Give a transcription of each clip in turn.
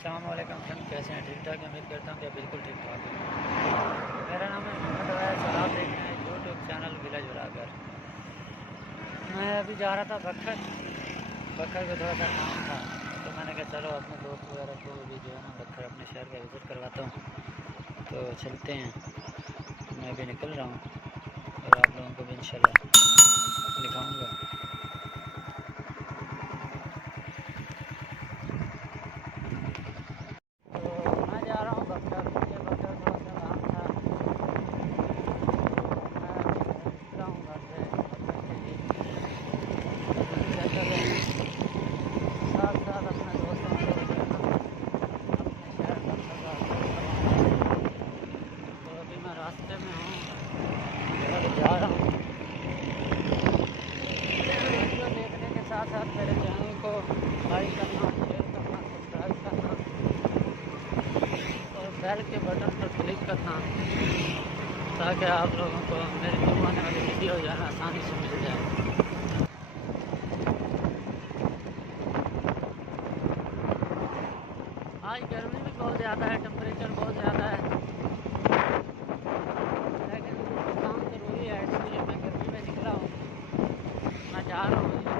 अस्सलाम वालेकुम फ्रेंड, कैसे हैं? ठीक ठाक? उम्मीद करता हूँ कि बिल्कुल ठीक ठाक है। मेरा नाम है मोटर और आप देख रहे हैं यूट्यूब चैनल वेलॉगर। मैं अभी जा रहा था बक्खर को थोड़ा सा काम था, तो मैंने कहा चलो अपने दोस्त वगैरह को भी जो है ना बक्खर अपने शहर का विज़िट करवाता हूँ। तो चलते हैं, मैं भी निकल रहा हूँ और आप लोगों को भी इंशाल्लाह दिखाऊँगा। साथ मेरे चैनल को लाइक करना, शेयर करना, सब्सक्राइब करना और बेल के बटन पर क्लिक करना, ताकि आप लोगों को मेरी न्यू आने वाली वीडियो जो है आसानी से मिल जाए। आज गर्मी भी बहुत ज़्यादा है, टेम्परेचर बहुत ज़्यादा है, लेकिन काम ज़रूरी है, इसलिए मैं गर्मी में निकला हूँ। मैं जा रहा हूँ।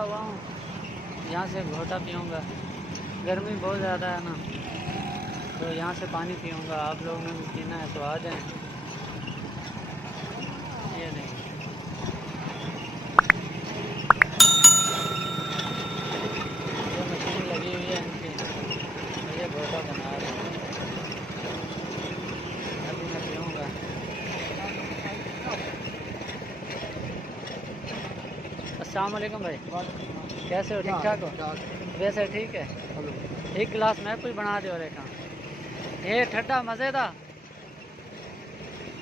हुआ हूँ, यहाँ से घोटा पीऊँगा। गर्मी बहुत ज़्यादा है ना, तो यहाँ से पानी पीऊँगा। आप लोगों ने भी पीना है तो आ जाएं। ये नहीं, ये मशीन लगी हुई है इनकी, ये घोटा बना रहे हैं। अभी मैं पीऊँगा। अस्सलाम वालेकुम भाई, कैसे हो? ठीक ठाक हो? वैसे ठीक है। एक गिलास मैं कुछ बना दे और एक ये ठंडा मज़ेदार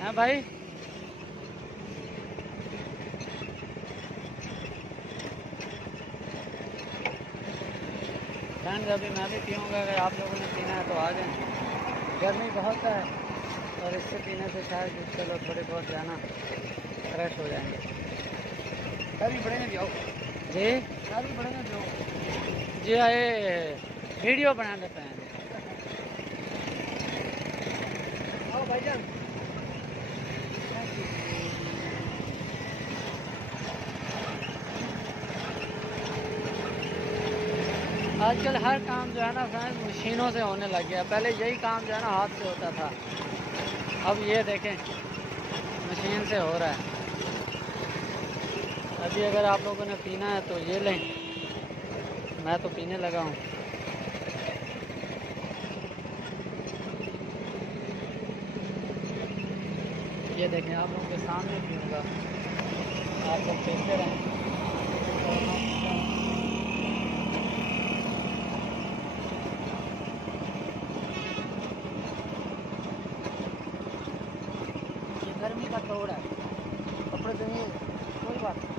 है भाई। फ्रेंड्स अभी मैं भी पीऊँगा, अगर आप लोगों ने पीना है तो आ जाएं। गर्मी बहुत है और इससे पीने से शायद चलो थोड़े बहुत जाना फ्रेश हो जाएंगे। भी बढ़ेंगे जाओ जी, भी बढ़ेंगे जाओ जी ये वीडियो बना लेते हैं। आओ भाईजान। आजकल हर काम जो है ना फ्रेंड्स मशीनों से होने लग गया। पहले यही काम जो है ना हाथ से होता था, अब ये देखें मशीन से हो रहा है। अभी अगर आप लोगों ने पीना है तो ये लें, मैं तो पीने लगा हूँ। ये देखें आप लोगों के सामने पीऊँगा, आप सब पीते रहें। ये गर्मी का तोड़ है, कपड़े देंगे कोई बात नहीं।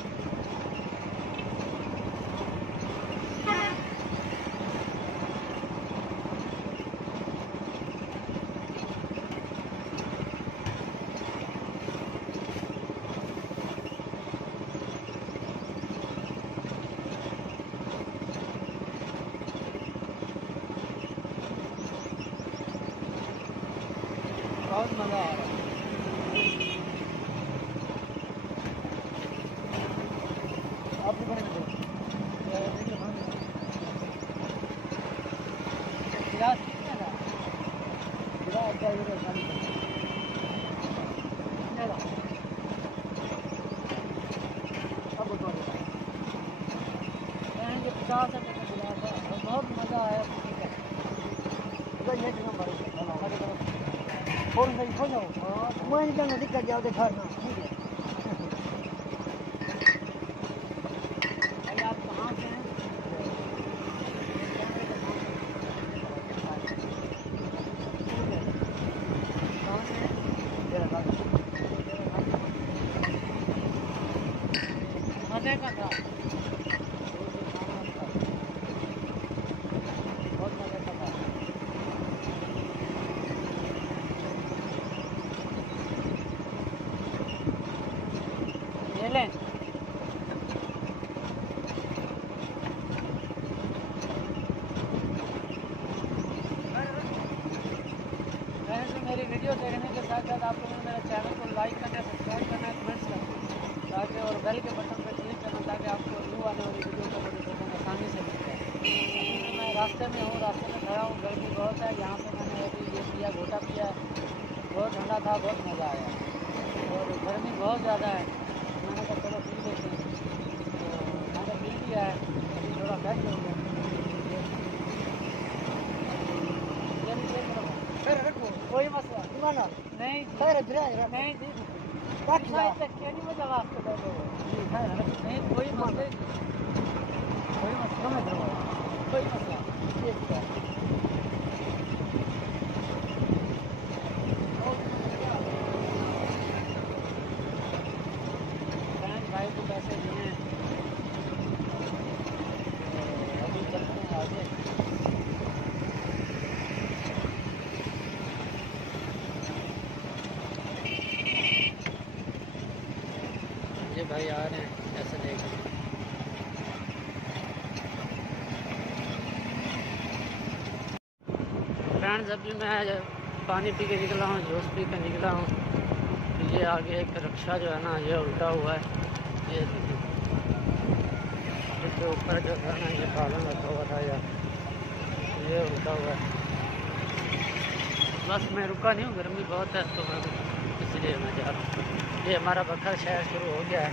बहुत मज़ा आ रहा है। आप भी बने गिलास गिलास चाहिए अब तो 50 रुपये का गिलास है और बहुत मज़ा आया। ये फोन से खो जाओ, मैं निकलने दिक्कत जाओ देखा ना। ठीक है भाई, आप कहाँ से हैं? कहाँ से हैं? मज़े का था, बहुत मज़े का था। ये लें। वैसे मेरी वीडियो देखने के साथ साथ आप लोगों ने मेरे चैनल को लाइक करना, सब्सक्राइब करना, कमेंट्स करना ताकि और बेल के बटन पर क्लिक करना ताकि आपको न्यू आने वाली वीडियो का नोटिफिकेशन आसानी से मिल जाए। अभी मैं रास्ते में हूँ, रास्ते में खड़ा हूँ, गर्मी बहुत है। यहाँ से मैंने अभी ये पिया, घोटा पिया, बहुत ठंडा था, बहुत मज़ा आया और गर्मी बहुत ज़्यादा है। मैंने कहा चलो पी लेते हैं, तो मैंने पी लिया है। अभी थोड़ा फ्रेश हो गया। कोई मसला नहीं, नहीं जी, नहीं मतलब आपको नहीं, कोई मसला नहीं, कोई मसला, कोई मसला। भाई को पैसे दिए हैं, अभी चलते हैं आगे। ये भाई आ रहे हैं ऐसे लेकर। फ्रेंड्स अभी मैं पानी पी के निकला हूँ, जूस पी के निकला हूँ। तो ये आगे एक रक्षा जो है ना ये उल्टा हुआ है, ये के ऊपर जो है ना ये कॉलम रखा हुआ था या ये उल्टा हुआ है। बस मैं रुका नहीं हूँ, गर्मी बहुत है तो मैं इसलिए मैं जा रहा हूँ। ये हमारा बखर शहर शुरू हो गया है।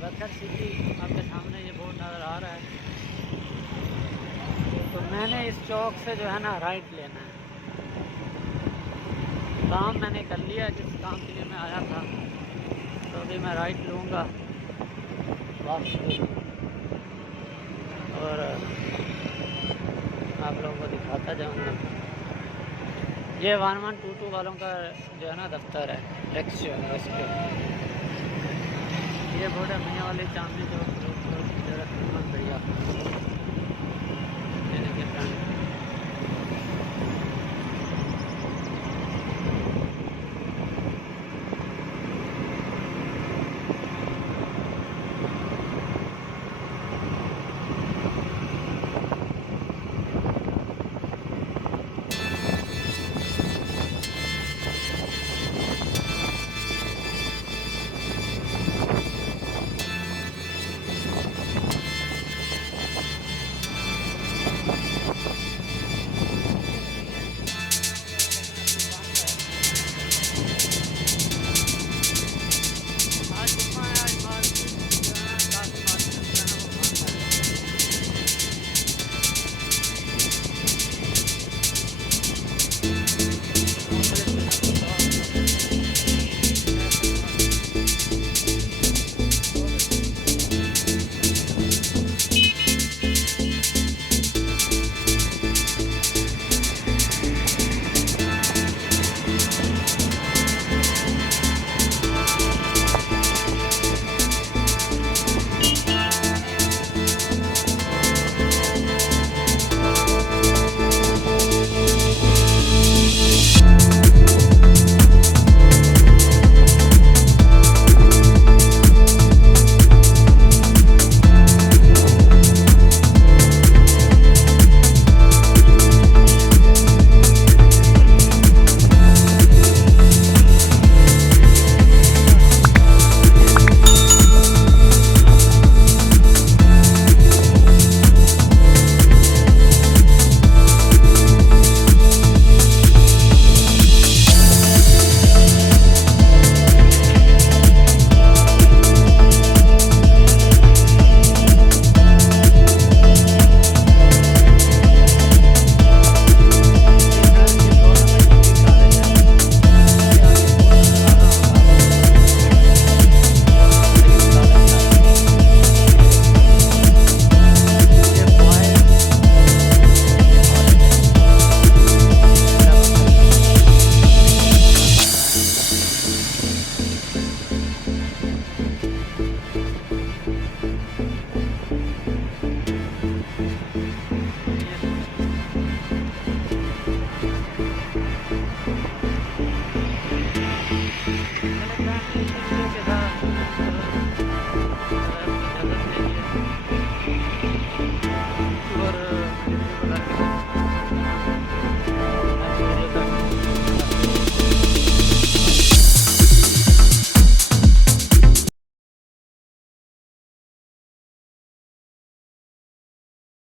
बक्कर सिटी आपके सामने ये बोर्ड नज़र आ रहा है। तो मैंने इस चौक से जो है ना राइट लेना है। काम मैंने कर लिया जिस काम के लिए मैं आया था, तो अभी मैं राइट लूँगा वापस और आप लोगों को दिखाता जाऊँगा। ये 1122 वालों का जो है ना दफ्तर है रक्शे, ये बोर्ड है मियाँ वाली चांदनी चौक।